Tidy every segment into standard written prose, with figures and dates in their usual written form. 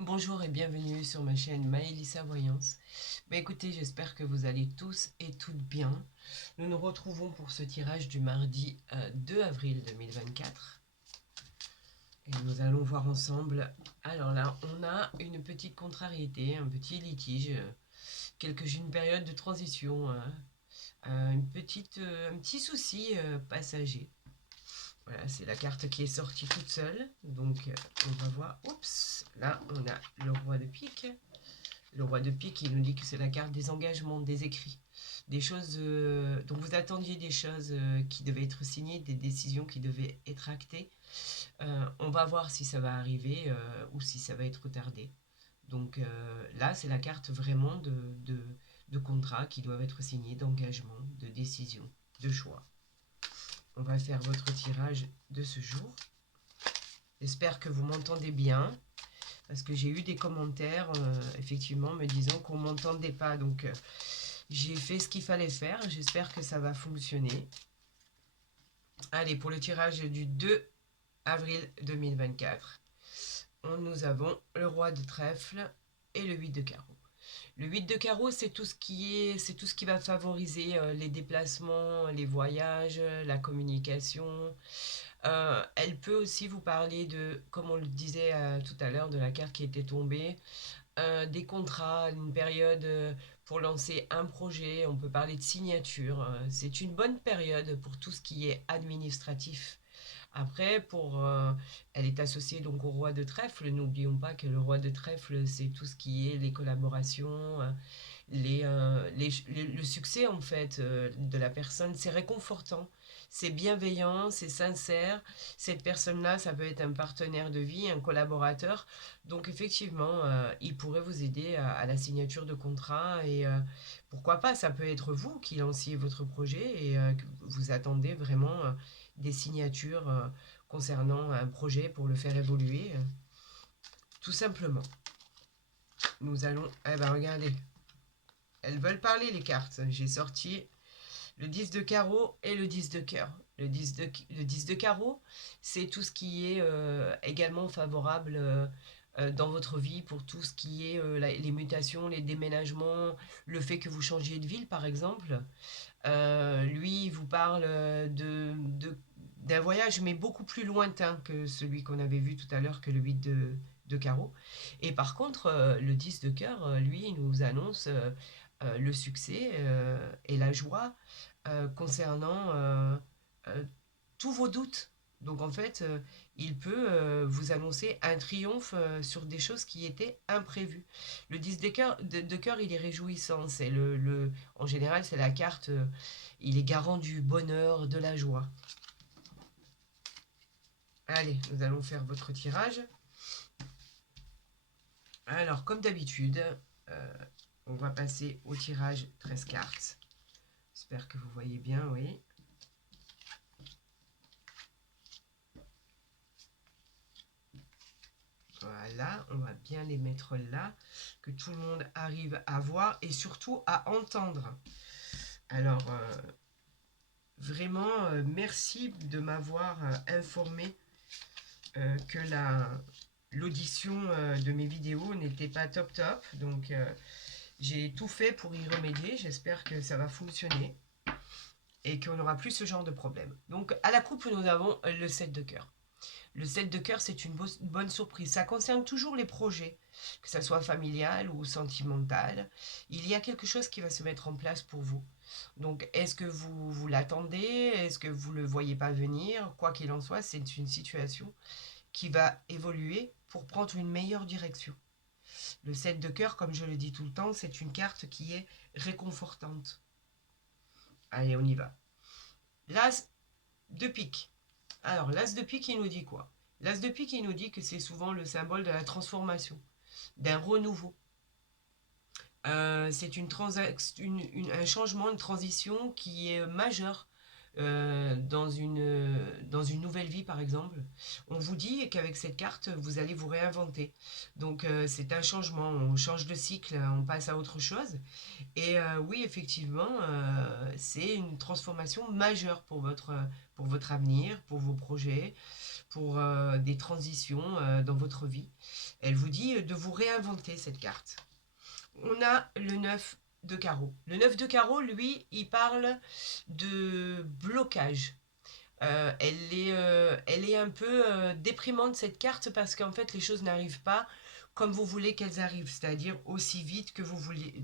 Bonjour et bienvenue sur ma chaîne Maëlissa Voyance. Écoutez, j'espère que vous allez tous et toutes bien. Nous nous retrouvons pour ce tirage du mardi 2 avril 2024. Et nous allons voir ensemble. Alors là, on a une petite contrariété, un petit litige, une période de transition, un petit souci passager. Voilà, c'est la carte qui est sortie toute seule. Donc, on va voir. Oups, là, on a le roi de pique. Le roi de pique, il nous dit que c'est la carte des engagements, des écrits. Des choses dont vous attendiez, des choses qui devaient être signées, des décisions qui devaient être actées. On va voir si ça va arriver ou si ça va être retardé. Donc là, c'est la carte vraiment de contrats qui doivent être signés, d'engagement, de décision, de choix. On va faire votre tirage de ce jour. J'espère que vous m'entendez bien, parce que j'ai eu des commentaires, effectivement, me disant qu'on ne m'entendait pas. Donc, j'ai fait ce qu'il fallait faire. J'espère que ça va fonctionner. Allez, pour le tirage du 2 avril 2024, nous avons le roi de trèfle et le 8 de carreau. Le 8 de carreau, c'est tout ce qui va favoriser les déplacements, les voyages, la communication. Elle peut aussi vous parler de, comme on le disait tout à l'heure, de la carte qui était tombée, des contrats, une période pour lancer un projet. On peut parler de signature. C'est une bonne période pour tout ce qui est administratif. Après, elle est associée donc au roi de trèfle. N'oublions pas que le roi de trèfle, c'est tout ce qui est les collaborations, le succès en fait de la personne. C'est réconfortant, c'est bienveillant, c'est sincère. Cette personne-là, ça peut être un partenaire de vie, un collaborateur. Donc effectivement, il pourrait vous aider à la signature de contrat et pourquoi pas, ça peut être vous qui lanciez votre projet et que vous attendez vraiment des signatures concernant un projet pour le faire évoluer. Tout simplement. Nous allons... Eh ben regardez, elles veulent parler les cartes. J'ai sorti le 10 de carreau et le 10 de cœur. Le 10 de carreau, c'est tout ce qui est également favorable dans votre vie pour tout ce qui est les mutations, les déménagements, le fait que vous changiez de ville par exemple. Lui, il vous parle d'un voyage, mais beaucoup plus lointain que celui qu'on avait vu tout à l'heure, que le 8 de carreau. Et par contre, le 10 de cœur, lui, il nous annonce le succès et la joie concernant euh, tous vos doutes. Donc en fait, il peut vous annoncer un triomphe sur des choses qui étaient imprévues. Le 10 de cœur, il est réjouissant. En général, c'est la carte, il est garant du bonheur, de la joie. Allez, nous allons faire votre tirage. Alors, comme d'habitude, euh, on va passer au tirage 13 cartes. J'espère que vous voyez bien, oui. Voilà, on va bien les mettre là, que tout le monde arrive à voir et surtout à entendre. Alors, vraiment, merci de m'avoir informé que l'audition de mes vidéos n'était pas top top. Donc, j'ai tout fait pour y remédier. J'espère que ça va fonctionner et qu'on n'aura plus ce genre de problème. Donc, à la coupe, nous avons le 7 de cœur. Le 7 de cœur, c'est une bonne surprise. Ça concerne toujours les projets, que ça soit familial ou sentimental. Il y a quelque chose qui va se mettre en place pour vous. Donc, est-ce que vous l'attendez? Est-ce que vous ne le voyez pas venir? Quoi qu'il en soit, c'est une situation qui va évoluer pour prendre une meilleure direction. Le 7 de cœur, comme je le dis tout le temps, c'est une carte qui est réconfortante. Allez, on y va. L'As de pique. Alors, l'As de pique, il nous dit quoi? L'As de pique, il nous dit que c'est souvent le symbole de la transformation, d'un renouveau. C'est un changement, une transition qui est majeur dans une nouvelle vie, par exemple. On vous dit qu'avec cette carte, vous allez vous réinventer. Donc, c'est un changement. On change de cycle, on passe à autre chose. Et oui, effectivement, c'est une transformation majeure pour votre avenir, pour vos projets, pour des transitions dans votre vie. Elle vous dit de vous réinventer cette carte. On a le 9 de carreau. Le 9 de carreau, lui, il parle de blocage. Elle est un peu déprimante cette carte parce qu'en fait les choses n'arrivent pas comme vous voulez qu'elles arrivent, c'est-à-dire aussi vite que vous voulez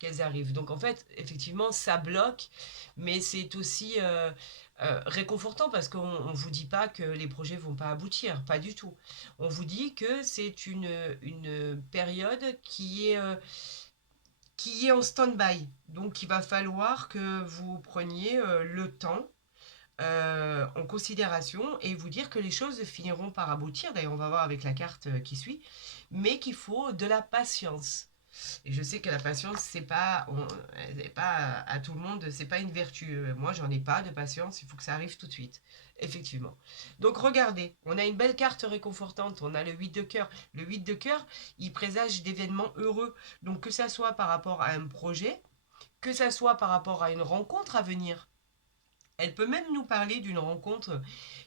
qu'elles arrivent. Donc en fait, effectivement, ça bloque, mais c'est aussi réconfortant parce qu'on ne vous dit pas que les projets vont pas aboutir, pas du tout. On vous dit que c'est une période qui est en stand-by. Donc il va falloir que vous preniez le temps en considération et vous dire que les choses finiront par aboutir. D'ailleurs, on va voir avec la carte qui suit, mais qu'il faut de la patience. Et je sais que la patience, c'est pas à tout le monde, c'est pas une vertu. Moi, j'en ai pas de patience, il faut que ça arrive tout de suite. Effectivement. Donc, regardez, on a une belle carte réconfortante, on a le 8 de cœur. Le 8 de cœur, il présage d'événements heureux. Donc, que ça soit par rapport à un projet, que ça soit par rapport à une rencontre à venir. Elle peut même nous parler d'une rencontre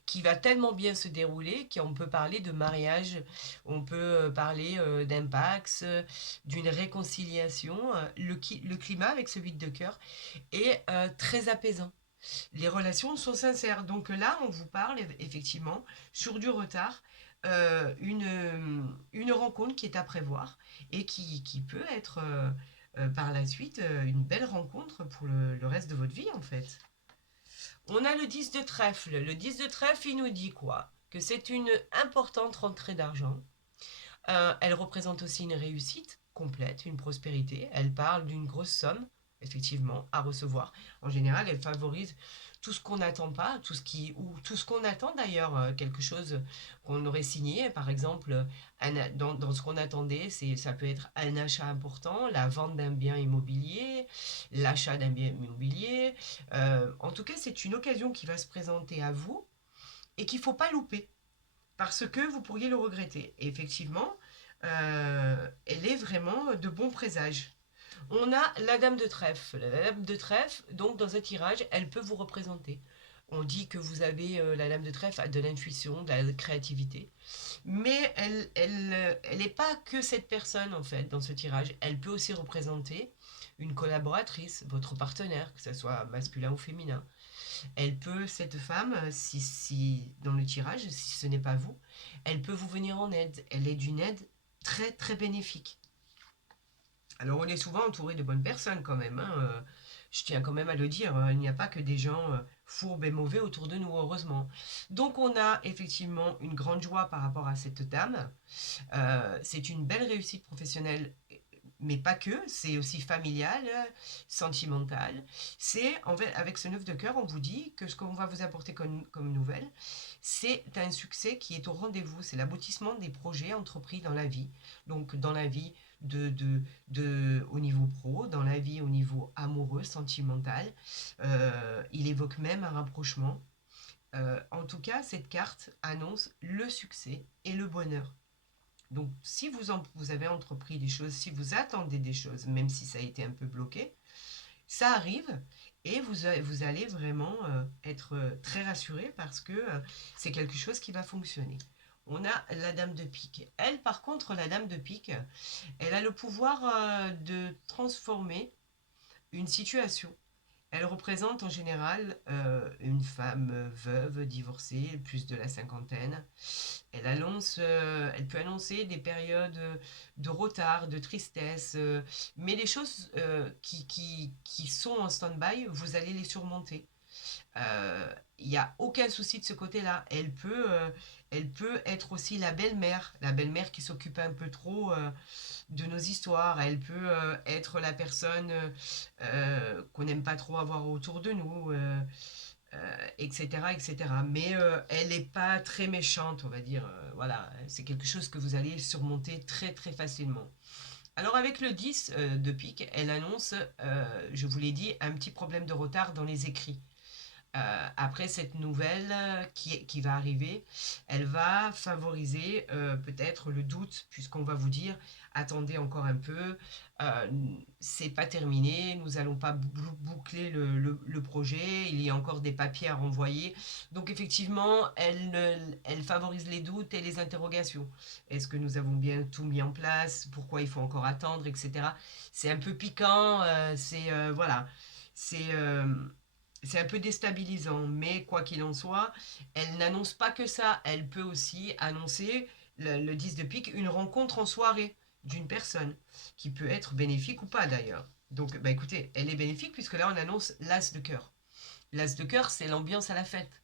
qui va tellement bien se dérouler qu'on peut parler de mariage, on peut parler d'un pax, d'une réconciliation. Le climat avec ce 8 de cœur est très apaisant. Les relations sont sincères. Donc là, on vous parle effectivement sur du retard. Une rencontre qui est à prévoir et qui peut être par la suite une belle rencontre pour le reste de votre vie en fait. On a le 10 de trèfle. Le 10 de trèfle, il nous dit quoi? Que c'est une importante rentrée d'argent. Elle représente aussi une réussite complète, une prospérité. Elle parle d'une grosse somme, effectivement, à recevoir. En général, elle favorise tout ce qu'on n'attend pas, ou tout ce qu'on attend d'ailleurs, quelque chose qu'on aurait signé, par exemple, dans ce qu'on attendait, ça peut être un achat important, la vente d'un bien immobilier, l'achat d'un bien immobilier. En tout cas, c'est une occasion qui va se présenter à vous et qu'il ne faut pas louper parce que vous pourriez le regretter. Et effectivement, elle est vraiment de bon présage. On a la dame de trèfle. La dame de trèfle, donc dans un tirage, elle peut vous représenter. On dit que vous avez la dame de trèfle de l'intuition, de la créativité. Mais elle n'est pas que cette personne en fait dans ce tirage. Elle peut aussi représenter une collaboratrice, votre partenaire, que ce soit masculin ou féminin. Elle peut, cette femme, si dans le tirage, si ce n'est pas vous, elle peut vous venir en aide. Elle est d'une aide très très bénéfique. Alors on est souvent entouré de bonnes personnes quand même, hein, je tiens quand même à le dire, il n'y a pas que des gens fourbes et mauvais autour de nous, heureusement. Donc on a effectivement une grande joie par rapport à cette dame. C'est une belle réussite professionnelle, mais pas que, c'est aussi familial, sentimental. Avec ce 9 de cœur, on vous dit que ce qu'on va vous apporter comme nouvelle, c'est un succès qui est au rendez-vous, c'est l'aboutissement des projets entrepris dans la vie. Donc dans la vie au niveau pro, dans la vie au niveau amoureux, sentimental. Il évoque même un rapprochement. En tout cas, cette carte annonce le succès et le bonheur. Donc, si vous avez entrepris des choses, si vous attendez des choses, même si ça a été un peu bloqué, ça arrive et vous allez vraiment être très rassuré parce que c'est quelque chose qui va fonctionner. On a la dame de pique. Elle, par contre, la dame de pique, elle a le pouvoir de transformer une situation. Elle représente en général une femme veuve, divorcée, plus de la cinquantaine. Elle peut annoncer des périodes de retard, de tristesse, mais les choses qui sont en stand-by, vous allez les surmonter. Il n'y a aucun souci de ce côté-là. Elle peut être aussi la belle-mère qui s'occupe un peu trop de nos histoires. Elle peut être la personne qu'on n'aime pas trop avoir autour de nous, etc., etc. Mais elle n'est pas très méchante, on va dire. Voilà, c'est quelque chose que vous allez surmonter très très facilement. Alors avec le 10 de pique, elle annonce, je vous l'ai dit, un petit problème de retard dans les écrits. Après cette nouvelle qui va arriver, elle va favoriser peut-être le doute, puisqu'on va vous dire, attendez encore un peu, euh, c'est pas terminé, nous allons pas boucler le projet, il y a encore des papiers à renvoyer. Donc effectivement, elle favorise les doutes et les interrogations. Est-ce que nous avons bien tout mis en place? Pourquoi il faut encore attendre, etc. C'est un peu piquant, voilà, c'est... c'est un peu déstabilisant, mais quoi qu'il en soit, elle n'annonce pas que ça. Elle peut aussi annoncer, le 10 de pique, une rencontre en soirée d'une personne, qui peut être bénéfique ou pas d'ailleurs. Donc, bah écoutez, elle est bénéfique puisque là on annonce l'as de cœur. L'as de cœur, c'est l'ambiance à la fête.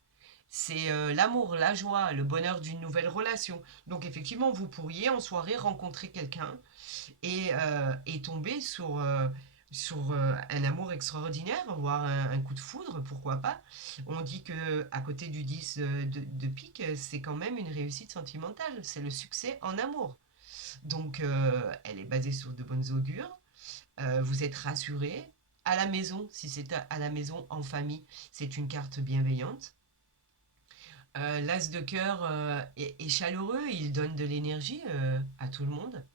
C'est l'amour, la joie, le bonheur d'une nouvelle relation. Donc effectivement, vous pourriez en soirée rencontrer quelqu'un et tomber sur un amour extraordinaire, voire un coup de foudre, pourquoi pas. On dit que à côté du 10 de pique, c'est quand même une réussite sentimentale, c'est le succès en amour. Donc elle est basée sur de bonnes augures, vous êtes rassuré. À la maison, si c'est à la maison, en famille, c'est une carte bienveillante. L'as de cœur est chaleureux, il donne de l'énergie à tout le monde.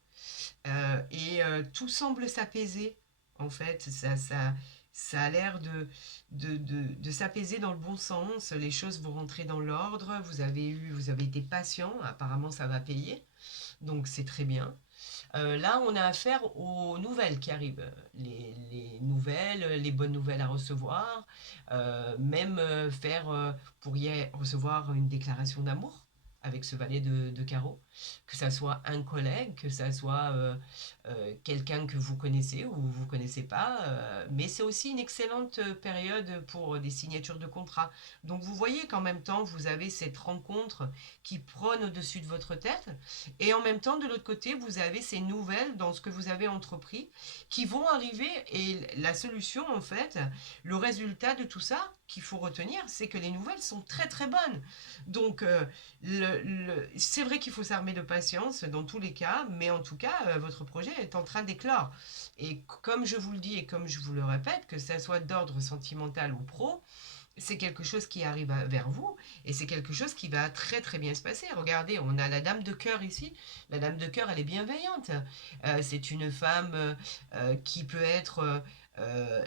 Tout semble s'apaiser. En fait, ça a l'air de s'apaiser dans le bon sens. Les choses vont rentrer dans l'ordre. Vous avez été patient. Apparemment, ça va payer. Donc, c'est très bien. Là, on a affaire aux nouvelles qui arrivent. Les nouvelles, les bonnes nouvelles à recevoir. Même pourriez recevoir une déclaration d'amour avec ce valet de carreau, que ça soit un collègue, que ça soit quelqu'un que vous connaissez ou vous connaissez pas, mais c'est aussi une excellente période pour des signatures de contrats. Donc vous voyez qu'en même temps, vous avez cette rencontre qui prône au-dessus de votre tête, et en même temps, de l'autre côté, vous avez ces nouvelles dans ce que vous avez entrepris qui vont arriver, et la solution, en fait, le résultat de tout ça qu'il faut retenir, c'est que les nouvelles sont très très bonnes. Donc, c'est vrai qu'il faut s'armer de patience dans tous les cas, mais en tout cas, votre projet est en train d'éclore. Et comme je vous le dis et comme je vous le répète, que ça soit d'ordre sentimental ou pro, c'est quelque chose qui arrive vers vous et c'est quelque chose qui va très très bien se passer. Regardez, on a la dame de cœur ici. La dame de cœur, elle est bienveillante. C'est une femme qui peut être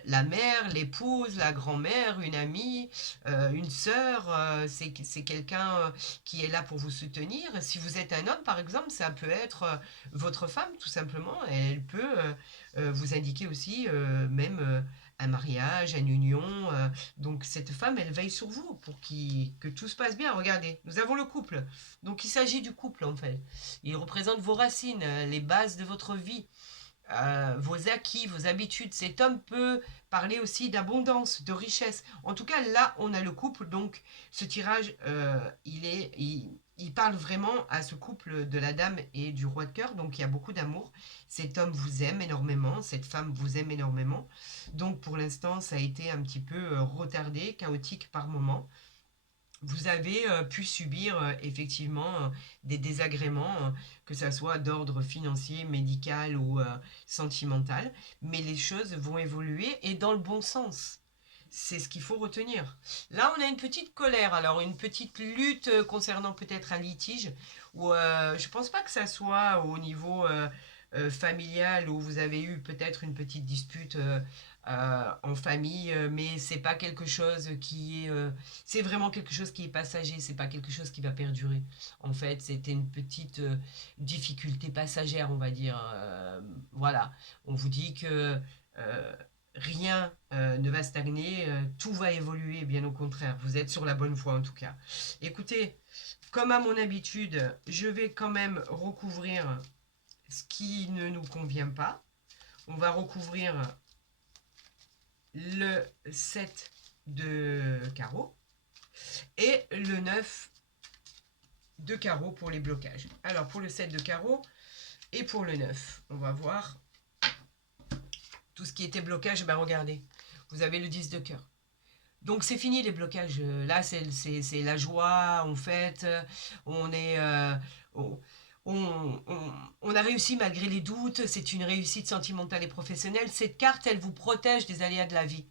la mère, l'épouse, la grand-mère, une amie, une sœur. C'est quelqu'un qui est là pour vous soutenir. Si vous êtes un homme, par exemple, ça peut être votre femme, tout simplement. Elle peut vous indiquer aussi même un mariage, une union. Donc cette femme, elle veille sur vous pour que tout se passe bien. Regardez, nous avons le couple. Donc il s'agit du couple en fait. Il représente vos racines, les bases de votre vie, vos acquis, vos habitudes. Cet homme peut parler aussi d'abondance, de richesse. En tout cas, là, on a le couple. Donc ce tirage, il parle vraiment à ce couple de la dame et du roi de cœur. Donc il y a beaucoup d'amour. Cet homme vous aime énormément, cette femme vous aime énormément. Donc pour l'instant, ça a été un petit peu retardé, chaotique par moment. Vous avez pu subir effectivement des désagréments, que ce soit d'ordre financier, médical ou sentimental, mais les choses vont évoluer et dans le bon sens. C'est ce qu'il faut retenir. Là, on a une petite colère, alors une petite lutte concernant peut-être un litige, où je pense pas que ça soit au niveau familial où vous avez eu peut-être une petite dispute en famille, mais c'est pas quelque chose qui est, c'est vraiment quelque chose qui est passager, c'est pas quelque chose qui va perdurer. En fait, c'était une petite difficulté passagère, on va dire. Voilà, on vous dit que euh, rien ne va stagner, tout va évoluer, bien au contraire. Vous êtes sur la bonne voie en tout cas. Écoutez, comme à mon habitude, je vais quand même recouvrir ce qui ne nous convient pas. On va recouvrir le 7 de carreau et le 9 de carreau pour les blocages. Alors pour le 7 de carreau et pour le 9, on va voir tout ce qui était blocage. Ben regardez, vous avez le 10 de cœur. Donc c'est fini les blocages. Là c'est la joie, on fête, on est... on, on a réussi malgré les doutes, c'est une réussite sentimentale et professionnelle. Cette carte, elle vous protège des aléas de la vie.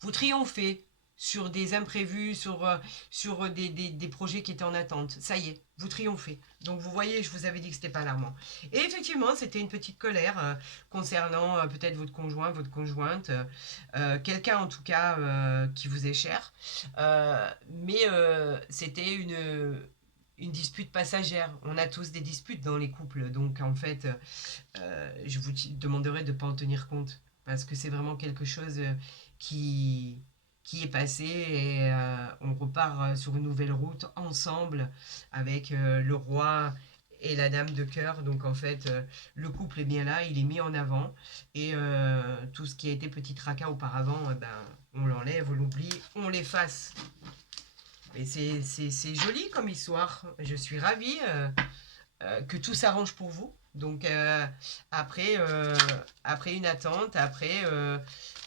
Vous triomphez, sur des imprévus, sur des projets qui étaient en attente. Ça y est, vous triomphez. Donc vous voyez, je vous avais dit que c'était pas alarmant. Et effectivement, c'était une petite colère concernant peut-être votre conjoint, votre conjointe, quelqu'un en tout cas qui vous est cher. Mais c'était une dispute passagère. On a tous des disputes dans les couples. Donc en fait, je vous demanderai de ne pas en tenir compte. Parce que c'est vraiment quelque chose qui, qui est passé et on repart sur une nouvelle route ensemble avec le roi et la dame de cœur. Donc en fait, le couple est bien là, il est mis en avant et tout ce qui a été petit tracas auparavant, ben, on l'enlève, on l'oublie, on l'efface. Et c'est joli comme histoire. Je suis ravie que tout s'arrange pour vous. Donc après, après une attente, après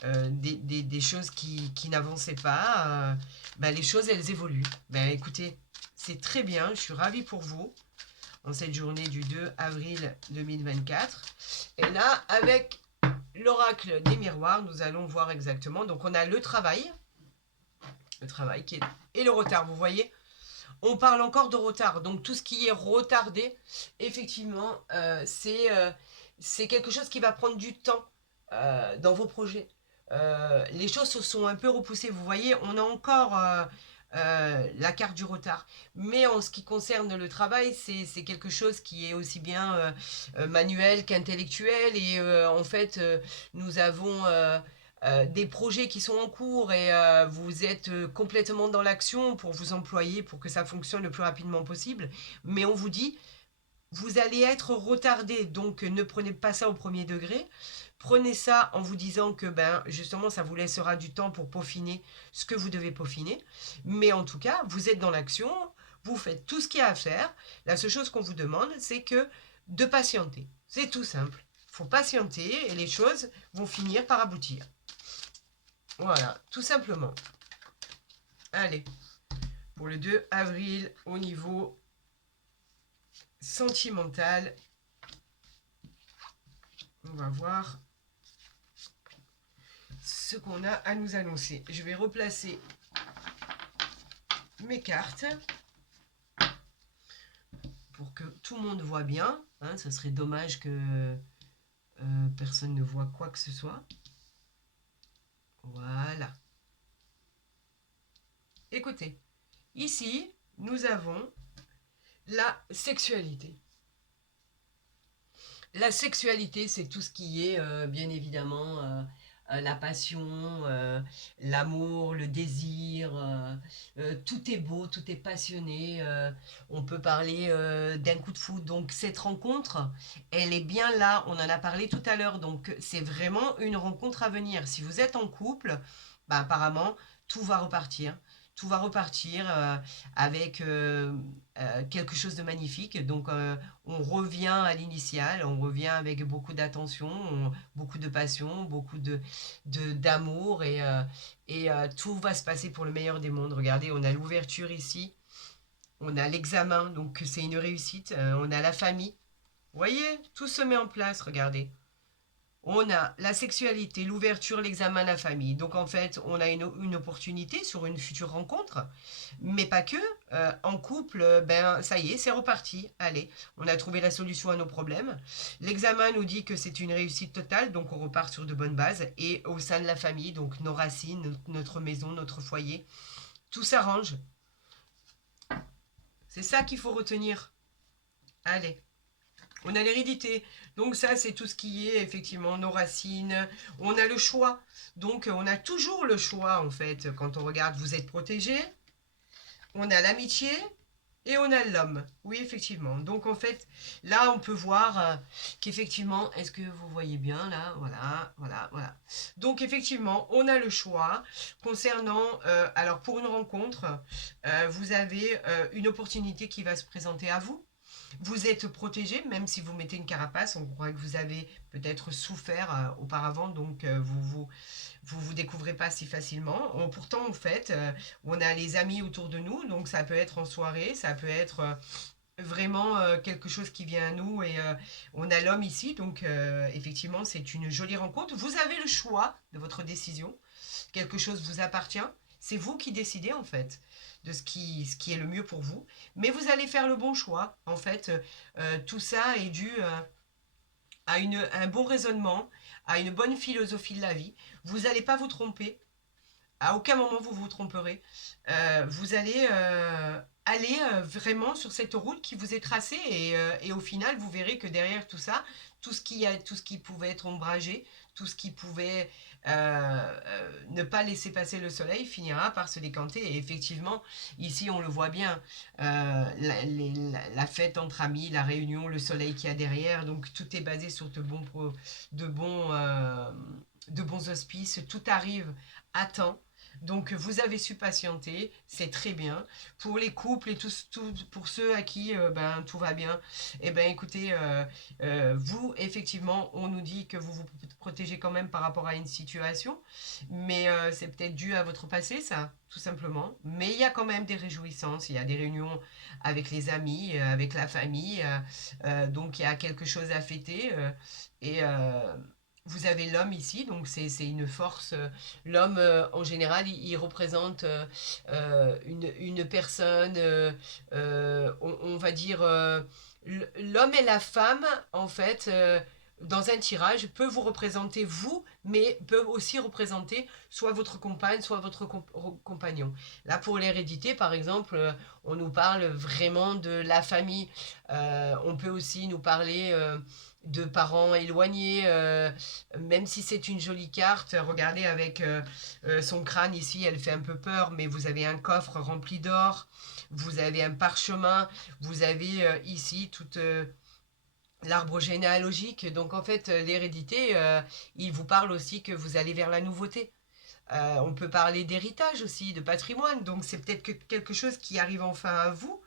des choses qui n'avançaient pas, ben, les choses elles évoluent. Ben écoutez, c'est très bien, je suis ravie pour vous en cette journée du 2 avril 2024. Et là, avec l'oracle des miroirs, nous allons voir exactement. Donc on a le travail qui est, et le retard, vous voyez. On parle encore de retard, donc tout ce qui est retardé, effectivement, c'est quelque chose qui va prendre du temps dans vos projets. Les choses se sont un peu repoussées, vous voyez, on a encore la carte du retard. Mais en ce qui concerne le travail, c'est quelque chose qui est aussi bien manuel qu'intellectuel. Et en fait, nous avons des projets qui sont en cours et vous êtes complètement dans l'action pour vous employer, pour que ça fonctionne le plus rapidement possible. Mais on vous dit, vous allez être retardé, donc ne prenez pas ça au premier degré. Prenez ça en vous disant que ben, justement ça vous laissera du temps pour peaufiner ce que vous devez peaufiner. Mais en tout cas, vous êtes dans l'action, vous faites tout ce qu'il y a à faire. La seule chose qu'on vous demande, c'est que de patienter. C'est tout simple. Il faut patienter et les choses vont finir par aboutir. Voilà, tout simplement. Allez, pour le 2 avril, au niveau sentimental, on va voir ce qu'on a à nous annoncer. Je vais replacer mes cartes pour que tout le monde voit bien. Hein, ça serait dommage que personne ne voit quoi que ce soit. Voilà. Écoutez, ici, nous avons la sexualité. La sexualité, c'est tout ce qui est, bien évidemment, la passion, l'amour, le désir. Tout est beau, tout est passionné. On peut parler d'un coup de foudre. Donc cette rencontre, elle est bien là. On en a parlé tout à l'heure. Donc c'est vraiment une rencontre à venir. Si vous êtes en couple, bah, apparemment, tout va repartir. Tout va repartir avec quelque chose de magnifique. Donc on revient à l'initial, on revient avec beaucoup d'attention, beaucoup de passion, beaucoup d'amour et tout va se passer pour le meilleur des mondes. Regardez, on a l'ouverture ici, on a l'examen, donc c'est une réussite, on a la famille. Vous voyez, tout se met en place, regardez. On a la sexualité, l'ouverture, l'examen, la famille. Donc en fait, on a une opportunité sur une future rencontre, mais pas que. En couple, ben ça y est, c'est reparti. Allez, on a trouvé la solution à nos problèmes. L'examen nous dit que c'est une réussite totale, donc on repart sur de bonnes bases. Et au sein de la famille, donc nos racines, notre maison, notre foyer, tout s'arrange. C'est ça qu'il faut retenir. Allez. On a l'hérédité, donc ça c'est tout ce qui est effectivement nos racines, on a le choix, donc on a toujours le choix en fait, quand on regarde vous êtes protégé, on a l'amitié et on a l'homme, oui effectivement, donc en fait là on peut voir qu'effectivement, est-ce que vous voyez bien là, voilà, donc effectivement on a le choix concernant, alors pour une rencontre, vous avez une opportunité qui va se présenter à vous. Vous êtes protégé, même si vous mettez une carapace, on croit que vous avez peut-être souffert auparavant, donc vous découvrez pas si facilement. Pourtant, en fait, on a les amis autour de nous, donc ça peut être en soirée, ça peut être vraiment quelque chose qui vient à nous et on a l'homme ici, donc effectivement, c'est une jolie rencontre. Vous avez le choix de votre décision, quelque chose vous appartient. C'est vous qui décidez en fait de ce qui est le mieux pour vous. Mais vous allez faire le bon choix. En fait, tout ça est dû à un bon raisonnement, à une bonne philosophie de la vie. Vous n'allez pas vous tromper. À aucun moment vous vous tromperez. Vous allez aller vraiment sur cette route qui vous est tracée et au final vous verrez que derrière tout ça, tout ce qui pouvait être ombragé, tout ce qui pouvait ne pas laisser passer le soleil finira par se décanter. Et effectivement, ici on le voit bien, la fête entre amis, la réunion, le soleil qu'il y a derrière, donc tout est basé sur de bons, de bons auspices, tout arrive à temps. Donc vous avez su patienter, c'est très bien. Pour les couples et pour ceux à qui ben, tout va bien, eh ben écoutez, vous effectivement, on nous dit que vous vous protégez quand même par rapport à une situation, mais c'est peut-être dû à votre passé, ça, tout simplement. Mais il y a quand même des réjouissances, il y a des réunions avec les amis, avec la famille, donc il y a quelque chose à fêter et vous avez l'homme ici, donc c'est une force. L'homme, en général, il représente une personne, on va dire, l'homme et la femme, en fait, dans un tirage, peut vous représenter vous, mais peut aussi représenter soit votre compagne, soit votre compagnon. Là, pour l'hérédité, par exemple, on nous parle vraiment de la famille. On peut aussi nous parler de parents éloignés, même si c'est une jolie carte, regardez avec son crâne ici, elle fait un peu peur, mais vous avez un coffre rempli d'or, vous avez un parchemin, vous avez ici toute l'arbre généalogique, donc en fait l'hérédité, il vous parle aussi que vous allez vers la nouveauté. On peut parler d'héritage aussi, de patrimoine, donc c'est peut-être quelque chose qui arrive enfin à vous,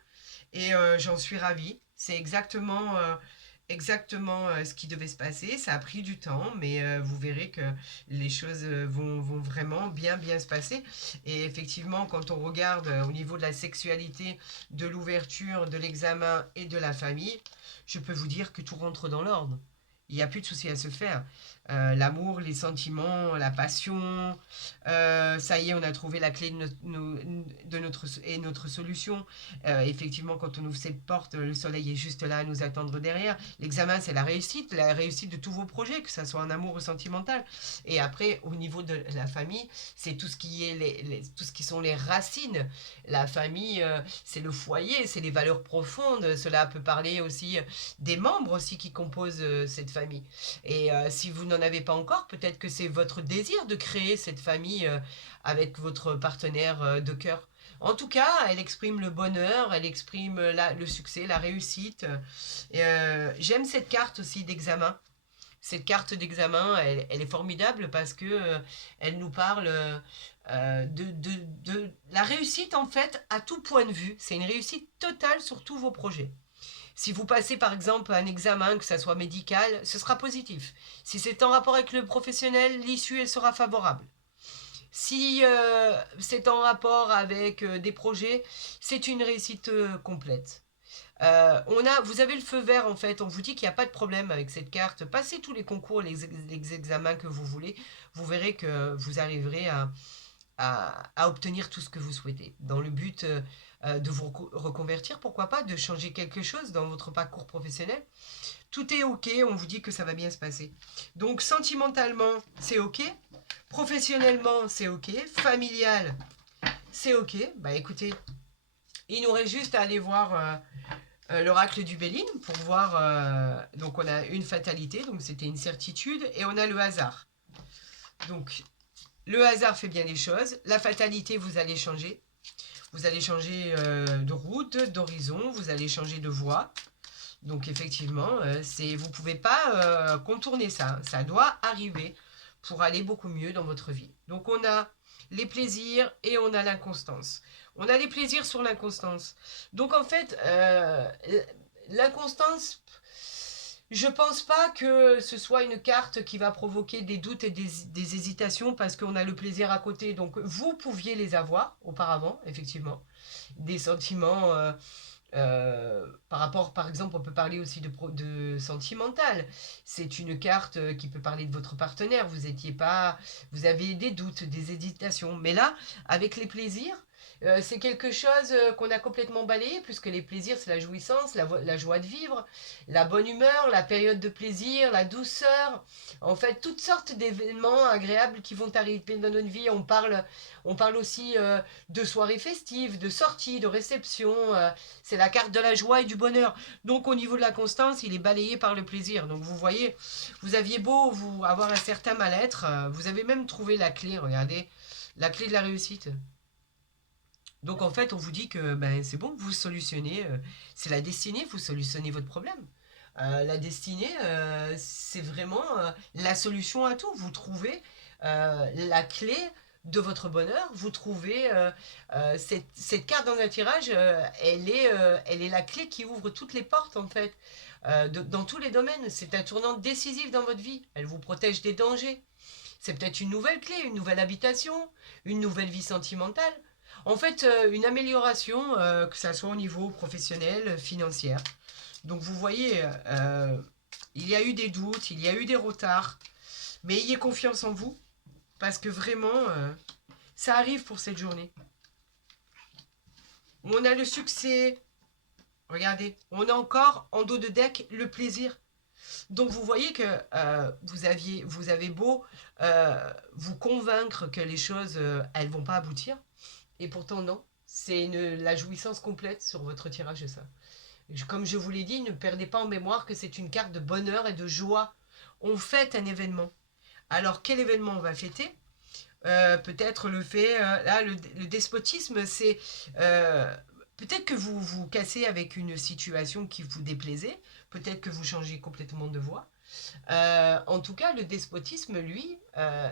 et j'en suis ravie. C'est exactement ce qui devait se passer. Ça a pris du temps, mais vous verrez que les choses vont vraiment bien se passer. Et effectivement, quand on regarde au niveau de la sexualité, de l'ouverture, de l'examen et de la famille, je peux vous dire que tout rentre dans l'ordre. Il n'y a plus de soucis à se faire. L'amour, les sentiments, la passion, ça y est, on a trouvé la clé de notre solution. Effectivement, quand on ouvre cette porte, le soleil est juste là à nous attendre derrière. L'examen, c'est la réussite de tous vos projets, que ce soit en amour ou sentimental. Et après, au niveau de la famille, c'est tout ce qui est tout ce qui sont les racines. La famille, c'est le foyer, c'est les valeurs profondes. Cela peut parler aussi des membres aussi qui composent cette famille. Et si vous n'en avez pas encore, peut-être que c'est votre désir de créer cette famille avec votre partenaire de cœur. En tout cas, elle exprime le bonheur, elle exprime le succès, la réussite. J'aime cette carte aussi d'examen. Cette carte d'examen, elle est formidable parce que elle nous parle de la réussite en fait à tout point de vue. C'est une réussite totale sur tous vos projets. Si vous passez par exemple un examen, que ça soit médical, ce sera positif. Si c'est en rapport avec le professionnel, l'issue elle sera favorable. Si c'est en rapport avec des projets, c'est une réussite complète. Vous avez le feu vert en fait, on vous dit qu'il n'y a pas de problème avec cette carte. Passez tous les concours, les examens que vous voulez, vous verrez que vous arriverez à obtenir tout ce que vous souhaitez. Dans le but de vous reconvertir, pourquoi pas, de changer quelque chose dans votre parcours professionnel. Tout est ok, on vous dit que ça va bien se passer. Donc sentimentalement, c'est ok. Professionnellement, c'est ok. Familial, c'est ok. Bah écoutez, il nous reste juste à aller voir l'oracle du Béline pour voir. Donc on a une fatalité, donc c'était une certitude, et on a le hasard. Donc le hasard fait bien les choses. La fatalité, vous allez changer. Vous allez changer de route, d'horizon, vous allez changer de voie. Donc effectivement, vous ne pouvez pas contourner ça. Ça doit arriver pour aller beaucoup mieux dans votre vie. Donc on a les plaisirs et on a l'inconstance. On a les plaisirs sur l'inconstance. Donc en fait, l'inconstance, je pense pas que ce soit une carte qui va provoquer des doutes et des hésitations parce qu'on a le plaisir à côté. Donc vous pouviez les avoir auparavant, effectivement. Des sentiments Par rapport, par exemple, on peut parler aussi de sentimental. C'est une carte qui peut parler de votre partenaire. Vous avez des doutes, des hésitations. Mais là, avec les plaisirs, c'est quelque chose qu'on a complètement balayé, puisque les plaisirs, c'est la jouissance, la joie de vivre, la bonne humeur, la période de plaisir, la douceur. En fait, toutes sortes d'événements agréables qui vont arriver dans notre vie. On parle aussi de soirées festives, de sorties, de réceptions. C'est la carte de la joie et du bonheur. Donc au niveau de la constance, il est balayé par le plaisir. Donc vous voyez, vous aviez beau vous avoir un certain mal-être, vous avez même trouvé la clé, regardez, la clé de la réussite. Donc en fait, on vous dit que ben, c'est bon, vous solutionnez, c'est la destinée, vous solutionnez votre problème. La destinée, c'est vraiment la solution à tout. Vous trouvez la clé de votre bonheur, vous trouvez cette carte dans un tirage, elle est la clé qui ouvre toutes les portes en fait, dans tous les domaines. C'est un tournant décisif dans votre vie. Elle vous protège des dangers. C'est peut-être une nouvelle clé, une nouvelle habitation, une nouvelle vie sentimentale. En fait, une amélioration, que ça soit au niveau professionnel, financier. Donc vous voyez, il y a eu des doutes, il y a eu des retards, mais ayez confiance en vous, parce que vraiment, ça arrive pour cette journée. On a le succès, regardez, on a encore en dos de deck le plaisir. Donc vous voyez que vous avez beau vous convaincre que les choses, elles vont pas aboutir, et pourtant non, c'est la jouissance complète sur votre tirage, ça. Comme je vous l'ai dit, ne perdez pas en mémoire que c'est une carte de bonheur et de joie. On fête un événement. Alors, quel événement on va fêter? Peut-être le fait, là, le despotisme, c'est peut-être que vous vous cassez avec une situation qui vous déplaisait, peut-être que vous changez complètement de voie. En tout cas, le despotisme, lui,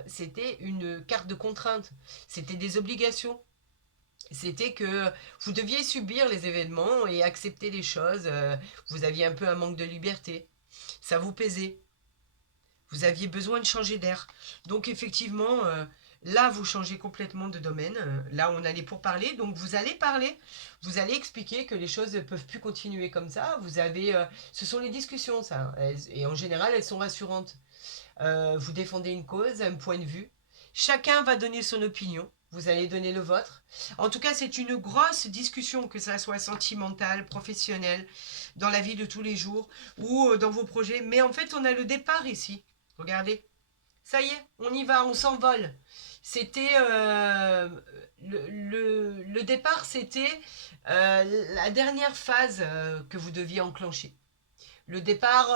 c'était une carte de contrainte, c'était des obligations. C'était que vous deviez subir les événements et accepter les choses. Vous aviez un peu un manque de liberté. Ça vous pesait. Vous aviez besoin de changer d'air. Donc effectivement, là, vous changez complètement de domaine. Là, on allait pour parler. Donc vous allez parler. Vous allez expliquer que les choses ne peuvent plus continuer comme ça. Ce sont les discussions, ça. Et en général, elles sont rassurantes. Vous défendez une cause, un point de vue. Chacun va donner son opinion. Vous allez donner le vôtre. En tout cas, c'est une grosse discussion, que ça soit sentimentale, professionnelle, dans la vie de tous les jours ou dans vos projets. Mais en fait, on a le départ ici. Regardez. Ça y est, on y va, on s'envole. C'était le départ, c'était la dernière phase que vous deviez enclencher. Le départ,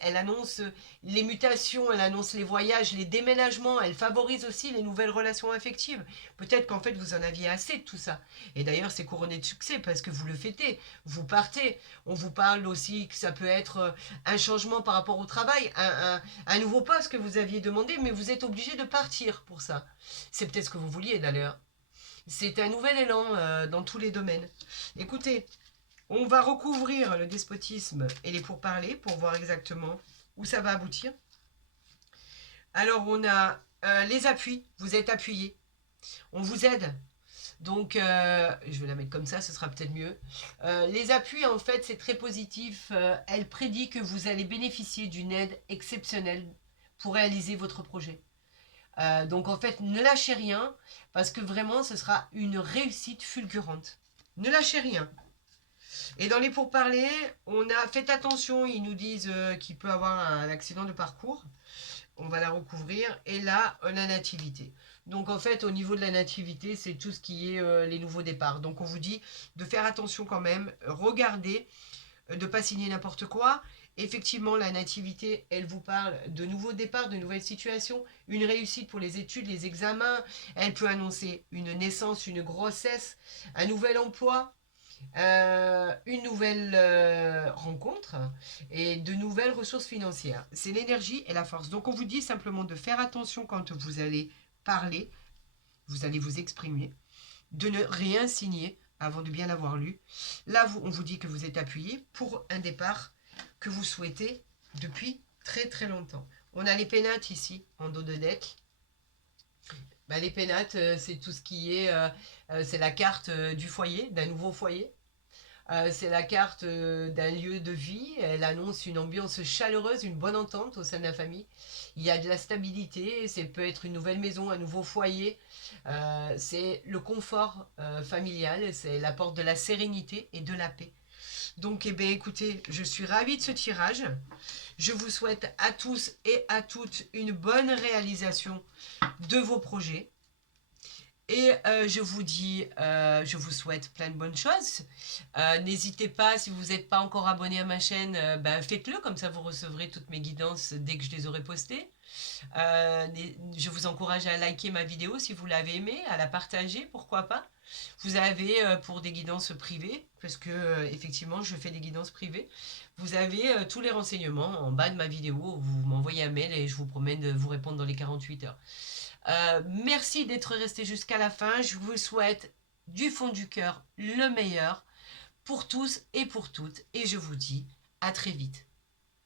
elle annonce les mutations, elle annonce les voyages, les déménagements, elle favorise aussi les nouvelles relations affectives. Peut-être qu'en fait vous en aviez assez de tout ça. Et d'ailleurs c'est couronné de succès parce que vous le fêtez, vous partez. On vous parle aussi que ça peut être un changement par rapport au travail, un nouveau poste que vous aviez demandé, mais vous êtes obligé de partir pour ça. C'est peut-être ce que vous vouliez d'ailleurs. C'est un nouvel élan dans tous les domaines. Écoutez, on va recouvrir le despotisme et les pourparlers pour voir exactement où ça va aboutir. Alors, on a les appuis. Vous êtes appuyé. On vous aide. Donc, je vais la mettre comme ça, ce sera peut-être mieux. Les appuis, en fait, c'est très positif. Elle prédit que vous allez bénéficier d'une aide exceptionnelle pour réaliser votre projet. Donc, en fait, ne lâchez rien, parce que vraiment, ce sera une réussite fulgurante. Ne lâchez rien. Et dans les pourparlers, on a fait attention, ils nous disent qu'il peut avoir un accident de parcours. On va la recouvrir. Et là, la nativité. Donc en fait, au niveau de la nativité, c'est tout ce qui est les nouveaux départs. Donc on vous dit de faire attention quand même. Regardez, de ne pas signer n'importe quoi. Effectivement, la nativité, elle vous parle de nouveaux départs, de nouvelles situations, une réussite pour les études, les examens. Elle peut annoncer une naissance, une grossesse, un nouvel emploi, une nouvelle rencontre et de nouvelles ressources financières. C'est l'énergie et la force. Donc on vous dit simplement de faire attention quand vous allez parler, vous allez vous exprimer, de ne rien signer avant de bien l'avoir lu. Là, on vous dit que vous êtes appuyé pour un départ que vous souhaitez depuis très très longtemps. On a les pénates ici, en dos de deck. Bah, les pénates, c'est tout ce qui est... c'est la carte du foyer, d'un nouveau foyer. C'est la carte d'un lieu de vie. Elle annonce une ambiance chaleureuse, une bonne entente au sein de la famille. Il y a de la stabilité. Ça peut être une nouvelle maison, un nouveau foyer. C'est le confort familial. C'est la porte de la sérénité et de la paix. Donc, eh bien, écoutez, je suis ravie de ce tirage. Je vous souhaite à tous et à toutes une bonne réalisation de vos projets. Et je vous souhaite plein de bonnes choses. N'hésitez pas, si vous n'êtes pas encore abonné à ma chaîne, faites-le, comme ça vous recevrez toutes mes guidances dès que je les aurai postées. Je vous encourage à liker ma vidéo si vous l'avez aimée, à la partager, pourquoi pas. Vous avez pour des guidances privées, parce que effectivement je fais des guidances privées, vous avez tous les renseignements en bas de ma vidéo. Vous m'envoyez un mail et je vous promets de vous répondre dans les 48 heures. Merci d'être resté jusqu'à la fin. Je vous souhaite du fond du cœur le meilleur pour tous et pour toutes. Et je vous dis à très vite.